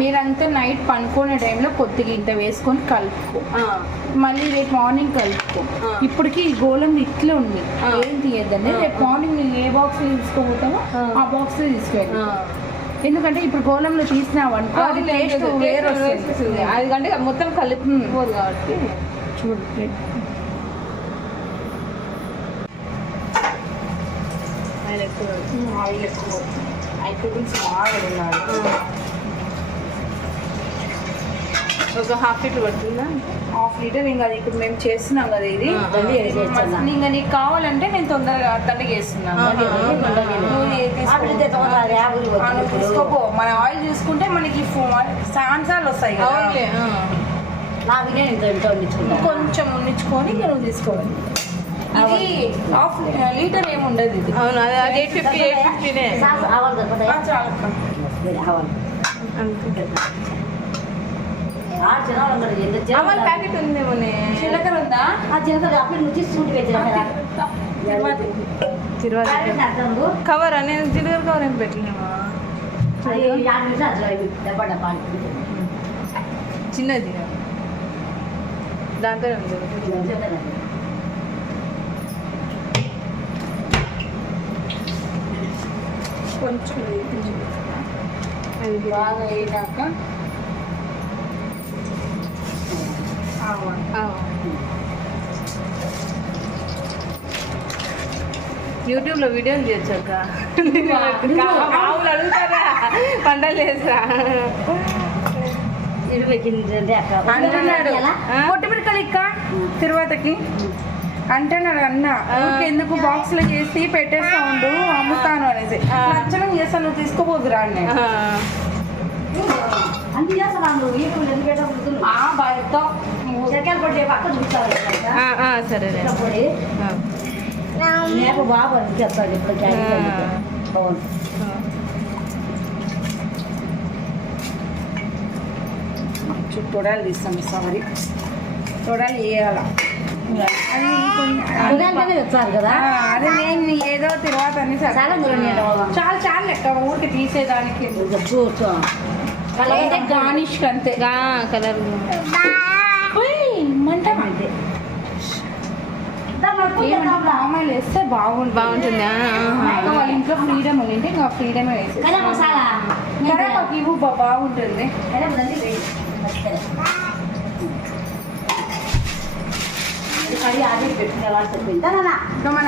మీరంతా నైట్ పనుకునే టైంలో కొద్దిగా ఇంత వేసుకొని కలుపుకో, మళ్ళీ రేపు మార్నింగ్ కలుపుకో. ఇప్పటికి ఈ గోళం ఇట్లా ఉంది, ఏం తీయద్దండి. రేపు మార్నింగ్ నేను ఏ బాక్స్ తీసుకోబోతామో ఆ బాక్స్ తీసుకెళ్ళి, ఎందుకంటే ఇప్పుడు గోళంలో తీసినావు అనుకో అది టేస్ట్ వేరే వస్తుంది. అది కంటే మొత్తం కలిపిపోదు కాబట్టి చూడు. ఆయిల్ ఎక్కువ ఆయిల్ ఎక్కువ ఐటమ్స్ బాగా ఉన్నాడు. ఒక ½ లీటర్ పడుతుందా? ½ లీటర్. ఇంకా అది ఇప్పుడు మేము చేస్తున్నాం కదా, ఇది ఇంకా నీకు కావాలంటే నేను తొందరగా అట్టండి చేస్తున్నాను. తీసుకోపో, మన ఆయిల్ చూసుకుంటే మనకి సాన్సార్లు వస్తాయి కదా, కొంచెం ఉండించుకొని నువ్వు తీసుకోవాలి. ఇది ½ లీటర్ ఏమి ఉండదు ఇది. అవును, అది 850 అమల్ ప్యాకెట్ ఉందేమో. జీలకర్ర ఉందా? కవర్ నేను జీలకర్ర కవర్ ఏం పెట్టినామా? చిన్నది దాంతో ఉంది. కొంచెం అది బాగా అయినాక యూట్యూబ్లో వీడియోలు చేయొచ్చాక మామూలు అడుగుతారా పంటలు వేసా అంటున్నాడు. పొట్టుమిరకలు ఇక్క తిరువాతకి అంటున్నాడు అన్న, ఎందుకు బాక్స్ లో చేసి పెట్టేస్తా ఉండు అమ్ముతాను అనేసి. నచ్చడం చేస్తాను, నువ్వు తీసుకోపోదురా అని. సరే బాబు అని చెప్తాడు ఇప్పుడు తొడాలు తీస్తాం ఈసారి. తొడాలు వేయాల వచ్చారు కదా, అదే నేను ఏదో తర్వాత అన్ని చాలా చాలా లెక్క ఊరికి తీసేదానికి గార్నిష్ అంతే. కలర్ మంట అంతే. మామూలు వేస్తే బాగుంటుంది. వాళ్ళ ఇంట్లో ఫ్రీడమ్ ఉంది, ఇంకా ఫ్రీడమే వేసేది. కరేపాకు ఇవ్వు, బాగుంటుంది. అది ఆడి పెట్టిన వాళ్ళు చెప్పిందా మన